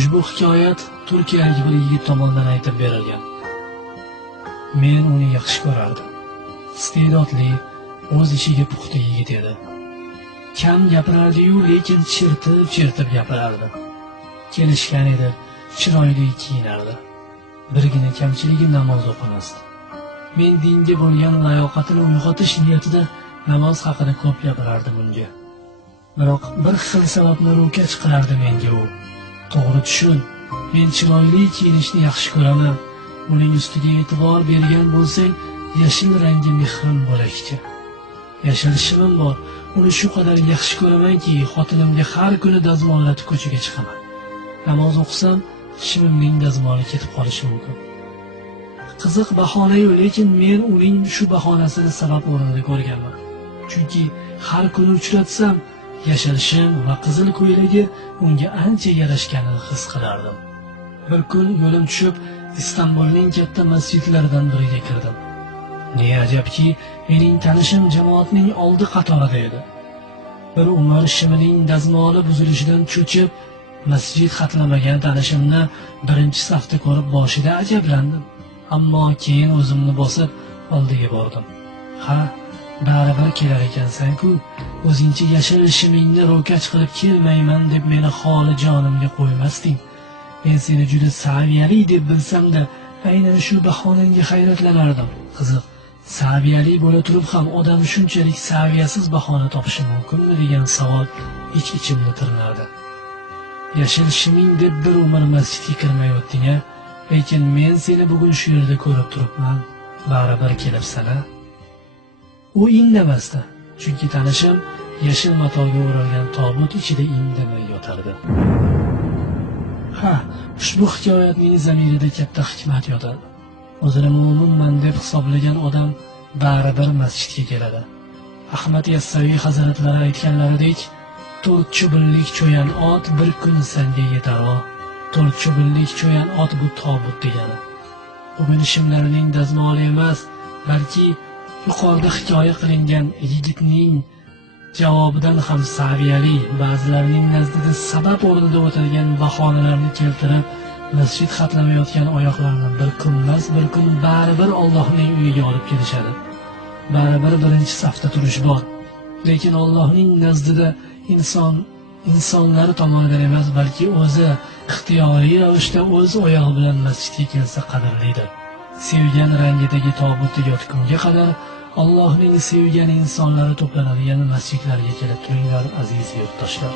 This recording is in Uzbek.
Ushbu hikoyat turkiyalik bir yigit tomonidan aytib berilgan. Men uni yaxshi ko'rardim. Iste'dodli, o'z ishiga puxta yigit edi. Kam gapirardi-yu, lekin chertib gapirardi. Kelishgan edi, chiroyli kiyinardi. Birgina kamchiligi namoz o'qimasdi. Men dinga bo'lgan layoqatini uyg'otish niyatida namoz haqida ko'p gapirardim unga. Biroq bir xil sababni ro'kach qilardi menga u. To'g'ri tushun, men chiroyli kiyinishni yaxshi ko'raman. Uning ustiga e'tibor bergan bo'lsang, yashil rangi mehrim bo'lakcha. Yashil shimim bor. Uni shu qadar yaxshi ko'ramanki, xotinimga har kuni dazmollatib ko'chaga chiqaman. Namoz o'qisam, shimimning dazmoli ketib qolishi mumkin. Qiziq bahona-yu, lekin men uning shu bahonasini sabab o'rnida ko'rganman. Chunki har kuni uchratsam, yashil shim va qizil ko'ylagi unga ancha yarashganini his qilardim. Bir kun yo'lim tushib, Istanbulning katta masjidlaridan biriga kirdim. Ne ajabki, mening tanishim jamoatning oldi qatorida edi. Bir umr shimining dazmoli buzilishidan cho'chib, masjid xatlamagan tanishimni birinchi safda ko'rib boshida ajablandim. Ammo keyin o'zimni bosib oldiga bordim. Ha, baribir kelar ekansan-ku, o'zingcha yashil shimingni ro'kach qilib kelmayman deb meni xoli jonimga qo'ymasding. Men seni juda saviyali deb bilsam-da, aynan shu bahonangga hayratlanardim. Qiziq, saviyali bo'la turib ham odam shunchalik saviyasiz bahona topishi mumkinmi degan savol ich-ichimni tirnardi. Yashil shiming deb bir umr masjidga kirmay o'tding-a, lekin men seni bugun shu yerda ko'rib turibman. Baribir kelibsan-a? U indamasdi, chunki tanishim yashil matoga o'ralgan tobut ichida indamay yotardi. Ha, ushbu hikoyat mening zamirida katta hikmat yotadi. O'zini mo'minman deb hisoblagan odam baribir masjidga keladi. Ahmad Yassaviy hazratlari aytganlaridek, 4 chubinlik cho'yan ot bir kun senga yetar. 4 chubinlik cho'yan ot bu tobut degani. Bu meni shimlarining dazmoli emas, balki yuqorida hikoya qilingan yigitning javobidan ham saviyali, ba'zilarining nazdida sabab o'rnida o'tadigan bahonalarni keltirib, masjid xatlamayotgan oyoqlarni bir kunmas bir kun baribir Allohning uyiga olib kelishadi. Baribir birinchi safda turish bor. Lekin Allohning nazdida insonlar tomonidan emas, balki o'zi ixtiyoriy ravishda o'z oyog'i bilan masjidga kelsa qadrlidir. Sevgan rangidagi tobutda yotgunga qadar Allohning sevgan insonlari to'planadigan masjidlarga kelib turinglar, aziz yurtdoshlar.